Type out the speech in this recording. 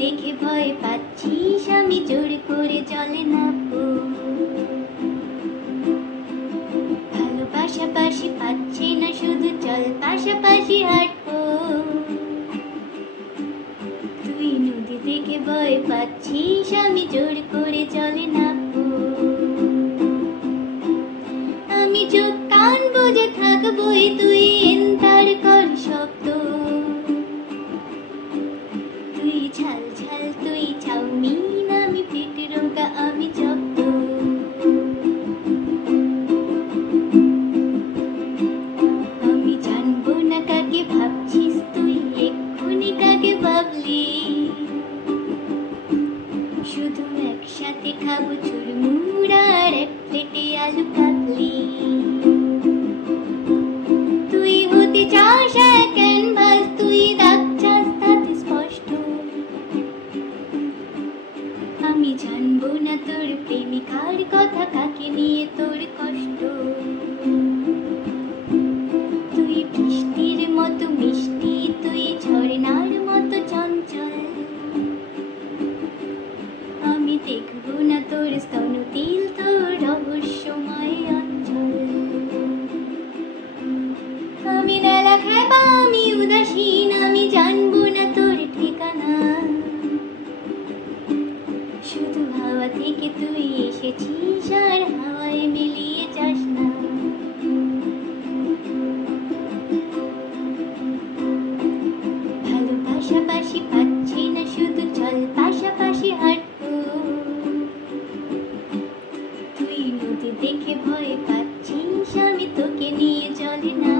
দেখে ভয় পাচ্ছিস, আমি জোর করে জলে নামবো। ভালো পাশাপাশি পাচ্ছি না, শুধু চল পাশাপাশি হাঁটবো। তুই নদী দেখে ভয় পাচ্ছিস, আমি জোর করে জলে নামবো। আমি চোখ কান বুঝে থাকবোই, তুই এন্তার কর শব্দ। তুই ঝাল ঝাল, তুই চাউমিন, আমি পেট রোগা, আমি জব্দ। আমি জানবো না কাকে ভাবছিস তুই, এক্ষুনি কাকে ভাবলি। শুধু একসাথে খাবো চুরমুর আর এক প্লেটে আলু কাবলি। তুই হতে চাস এক ক্যানভাস, তুই দাগ চাস তাতে স্পষ্ট। আমি জানবো না তোর প্রেমিকার কথা, কাকে নিয়ে তোর কষ্ট। তুই বৃষ্টির মতো মিষ্টি, তুই ঝর্ণার মতো চঞ্চল। আমি দেখবো না তোর স্তনতিল, তোর রহস্যময় অঞ্চল। আমি নালা খেপা, আমি উদাসীন, আমি জানবো না তোর ঠিকানা। শুধু হাওয়া থেকে তুই এসেছিস, আর হাওয়ায় মিলিয়ে যাস না। ভালো পাশাপাশি পাচ্ছি না, শুধু চল পাশাপাশি হাঁটবো। তুই নদী দেখে ভয় পাচ্ছিস, আমি তোকে নিয়ে জলে না।